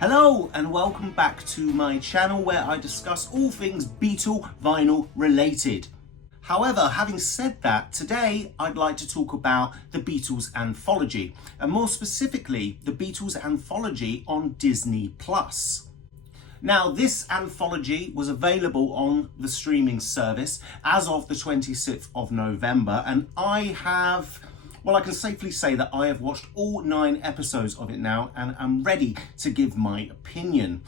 Hello and welcome back to my channel where I discuss all things Beatle vinyl related. However, having said that, today I'd like to talk about the Beatles Anthology, and more specifically the Beatles Anthology on Disney+. Now, this anthology was available on the streaming service as of the 26th of November, and I can safely say that I have watched all 9 episodes of it now and I'm ready to give my opinion.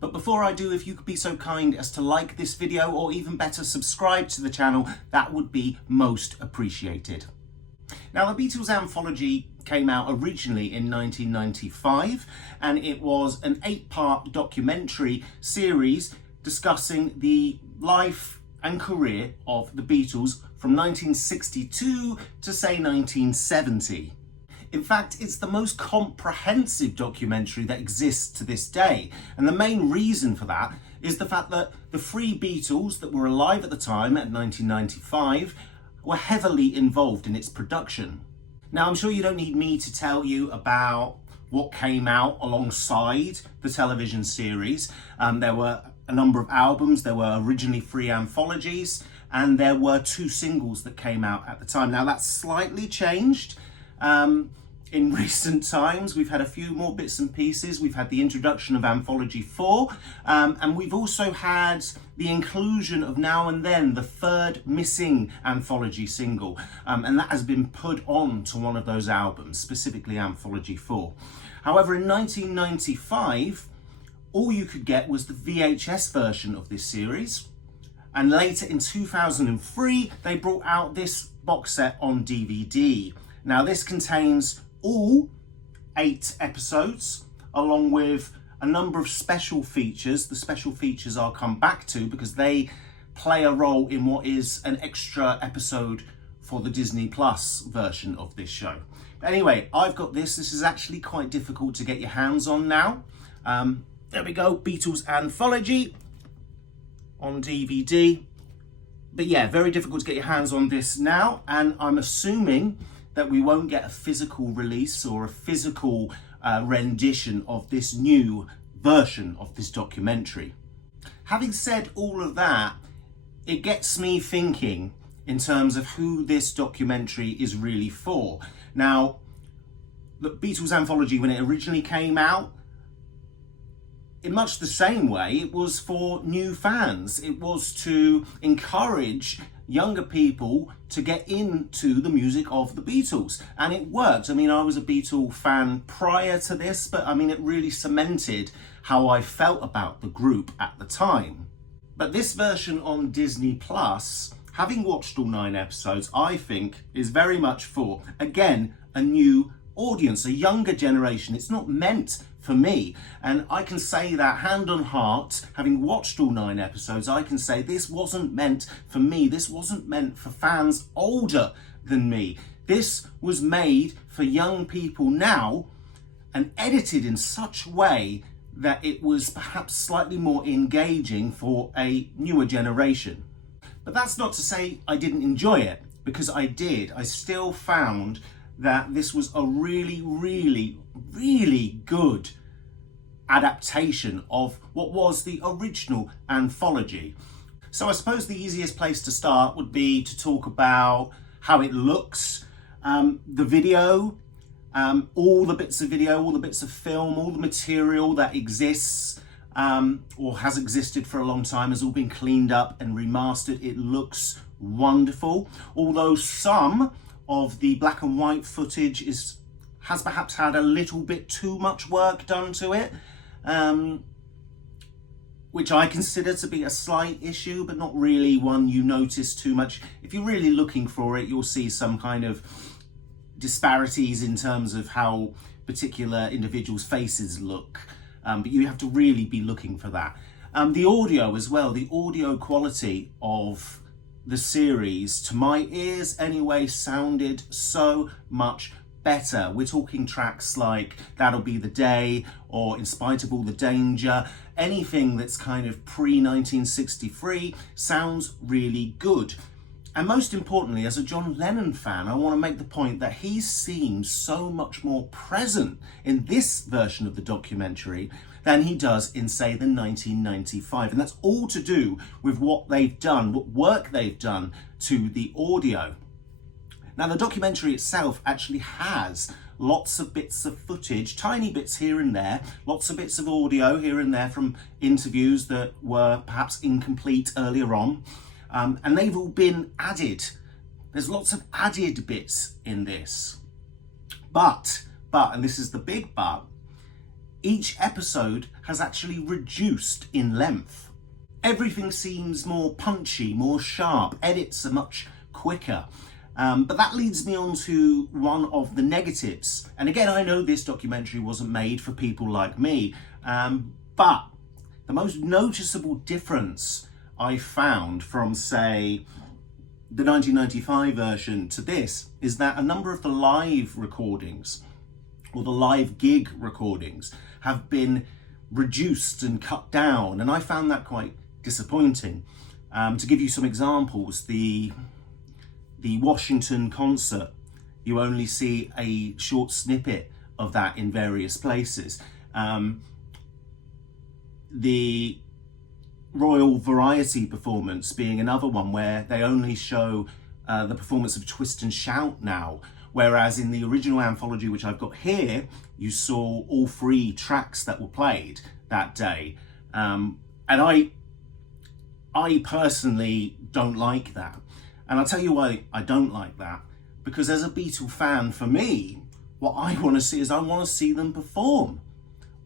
But before I do, if you could be so kind as to like this video, or even better, subscribe to the channel, that would be most appreciated. Now, the Beatles Anthology came out originally in 1995, and it was an 8-part documentary series discussing the life and career of the Beatles from 1962 to say 1970. In fact, it's the most comprehensive documentary that exists to this day. And the main reason for that is the fact that the 3 Beatles that were alive at the time, at 1995, were heavily involved in its production. Now, I'm sure you don't need me to tell you about what came out alongside the television series. There were a number of albums, there were originally 3 anthologies, and there were 2 singles that came out at the time. Now, that's slightly changed. In recent times, we've had a few more bits and pieces. We've had the introduction of Anthology 4, and we've also had the inclusion of now and then the 3rd missing Anthology single, and that has been put on to one of those albums, specifically Anthology 4. However, in 1995, all you could get was the VHS version of this series, and later in 2003, they brought out this box set on DVD. Now, this contains all 8 episodes, along with a number of special features. The special features I'll come back to because they play a role in what is an extra episode for the Disney Plus version of this show. But anyway, I've got this. This is actually quite difficult to get your hands on now. There we go, Beatles Anthology on DVD. But yeah, very difficult to get your hands on this now, and I'm assuming that we won't get a physical release or a physical rendition of this new version of this documentary. Having said all of that, it gets me thinking in terms of who this documentary is really for. Now, the Beatles Anthology, when it originally came out, in much the same way, it was for new fans. It was to encourage younger people to get into the music of the Beatles, and it worked. I mean, I was a Beatle fan prior to this, but I mean, it really cemented how I felt about the group at the time. But this version on Disney Plus, having watched all 9 episodes, I think is very much for, again, a new audience, a younger generation. It's not meant for me, and I can say that hand on heart, having watched all 9 episodes, I can say this wasn't meant for me. This wasn't meant for fans older than me. This was made for young people now, and edited in such a way that it was perhaps slightly more engaging for a newer generation. But that's not to say I didn't enjoy it, because I did. I still found that this was a really, really, really good adaptation of what was the original anthology. So I suppose the easiest place to start would be to talk about how it looks, the video, all the bits of video, all the bits of film, all the material that exists or has existed for a long time has all been cleaned up and remastered. It looks wonderful, although some of the black and white footage has perhaps had a little bit too much work done to it, which I consider to be a slight issue, but not really one you notice too much. If you're really looking for it, you'll see some kind of disparities in terms of how particular individuals' faces look, but you have to really be looking for that. The audio as well, the audio quality of the series, to my ears anyway, sounded so much better. We're talking tracks like That'll Be the Day or In Spite of All the Danger. Anything that's kind of pre-1963 sounds really good. And most importantly, as a John Lennon fan, I want to make the point that he seems so much more present in this version of the documentary than he does in, say, the 1995. And that's all to do with what they've done, what work they've done to the audio. Now, the documentary itself actually has lots of bits of footage, tiny bits here and there, lots of bits of audio here and there from interviews that were perhaps incomplete earlier on. And they've all been added. There's lots of added bits in this. But, and this is the big but, each episode has actually reduced in length. Everything seems more punchy, more sharp, edits are much quicker. But that leads me on to one of the negatives. And again, I know this documentary wasn't made for people like me, but the most noticeable difference I found from, say, the 1995 version to this is that a number of the live recordings or the live gig recordings have been reduced and cut down, and I found that quite disappointing. To give you some examples, the Washington concert, you only see a short snippet of that in various places. The Royal Variety performance being another one where they only show the performance of Twist and Shout now, whereas in the original anthology, which I've got here, you saw all 3 tracks that were played that day. And I personally don't like that. And I'll tell you why I don't like that. Because as a Beatle fan, for me, what I want to see is I want to see them perform.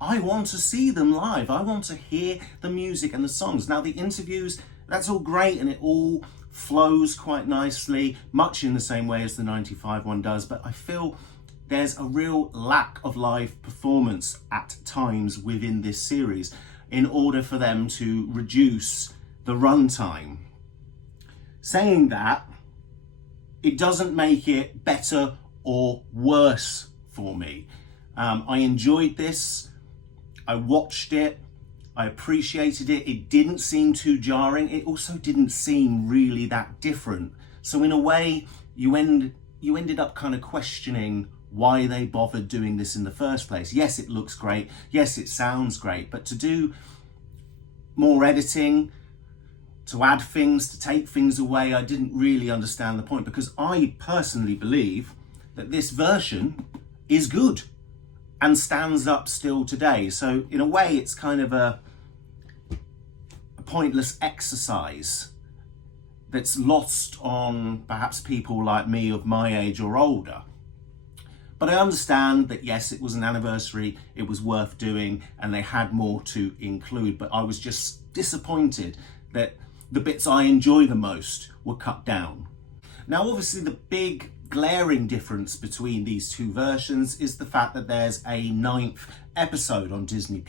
I want to see them live. I want to hear the music and the songs. Now, the interviews, that's all great and it all flows quite nicely, much in the same way as the 95 one does, but I feel there's a real lack of live performance at times within this series in order for them to reduce the runtime. Saying that, it doesn't make it better or worse for me. I enjoyed this. I watched it. I appreciated it. It didn't seem too jarring. It also didn't seem really that different. So in a way, you ended up kind of questioning why they bothered doing this in the first place. Yes, it looks great. Yes, it sounds great. But to do more editing, to add things, to take things away, I didn't really understand the point, because I personally believe that this version is good and stands up still today. So in a way, it's kind of a pointless exercise that's lost on perhaps people like me of my age or older. But I understand that, yes, it was an anniversary, it was worth doing, and they had more to include. But I was just disappointed that the bits I enjoy the most were cut down. Now, obviously, the big glaring difference between these two versions is the fact that there's a 9th episode on Disney+.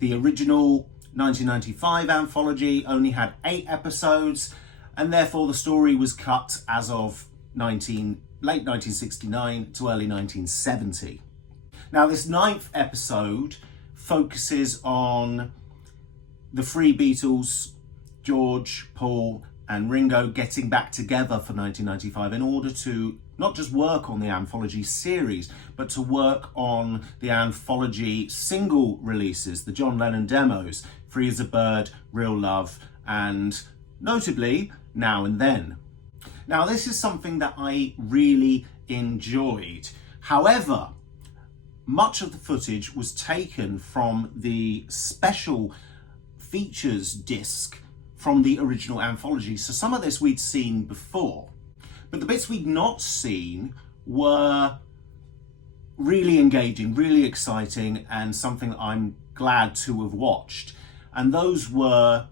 The original 1995 anthology only had 8 episodes, and therefore the story was cut as of late 1969 to early 1970. Now, this 9th episode focuses on the 3 Beatles, George, Paul, and Ringo, getting back together for 1995 in order to not just work on the anthology series, but to work on the anthology single releases, the John Lennon demos, Free as a Bird, Real Love, and notably, Now and Then. Now, this is something that I really enjoyed. However, much of the footage was taken from the special features disc from the original anthology. So some of this we'd seen before, but the bits we'd not seen were really engaging, really exciting, and something that I'm glad to have watched. And those were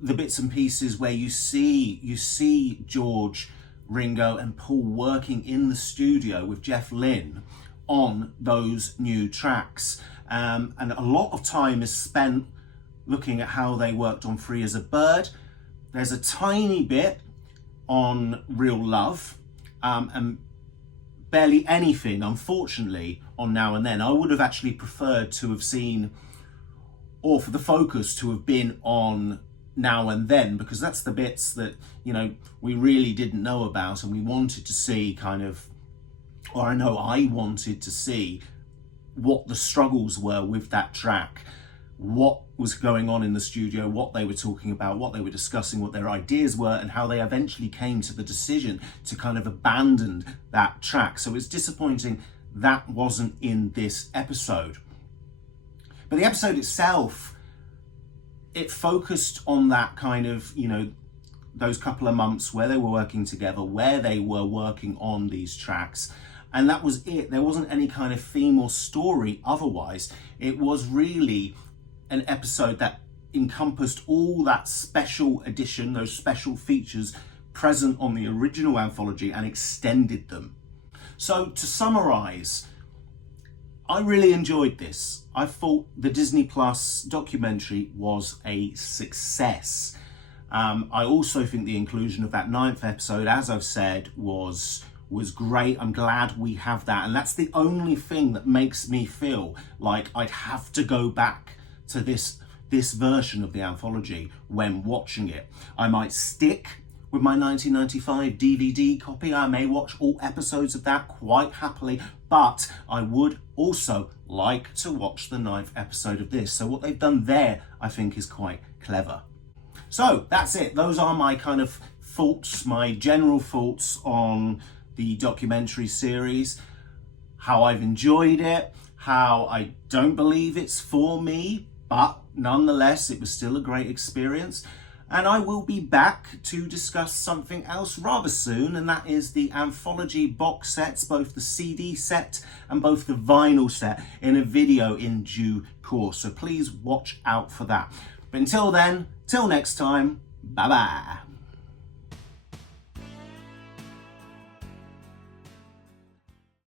the bits and pieces where you see George, Ringo, and Paul working in the studio with Jeff Lynne on those new tracks. And a lot of time is spent looking at how they worked on Free as a Bird. There's a tiny bit on Real Love, and barely anything, unfortunately, on Now and Then. I would have actually preferred to have seen, or for the focus to have been on now and then, because that's the bits that, you know, we really didn't know about and we wanted to see kind of, or I know I wanted to see what the struggles were with that track, what was going on in the studio, what they were talking about, what they were discussing, what their ideas were, and how they eventually came to the decision to kind of abandon that track. So it's disappointing that wasn't in this episode. But the episode itself, it focused on that kind of, you know, those couple of months where they were working together, where they were working on these tracks. And that was it. There wasn't any kind of theme or story otherwise. It was really an episode that encompassed all that special edition, those special features present on the original anthology, and extended them. So to summarize, I really enjoyed this. I thought the Disney Plus documentary was a success. I also think the inclusion of that 9th episode, as I've said, was great. I'm glad we have that. And that's the only thing that makes me feel like I'd have to go back to this version of the anthology when watching it. I might stick with my 1995 DVD copy. I may watch all episodes of that quite happily, but I would also like to watch the 9th episode of this. So what they've done there, I think, is quite clever. So that's it. Those are my kind of thoughts, my general thoughts on the documentary series, how I've enjoyed it, how I don't believe it's for me, but nonetheless, it was still a great experience. And I will be back to discuss something else rather soon, and that is the anthology box sets, both the CD set and both the vinyl set, in a video in due course. So please watch out for that. But until then, till next time, bye-bye.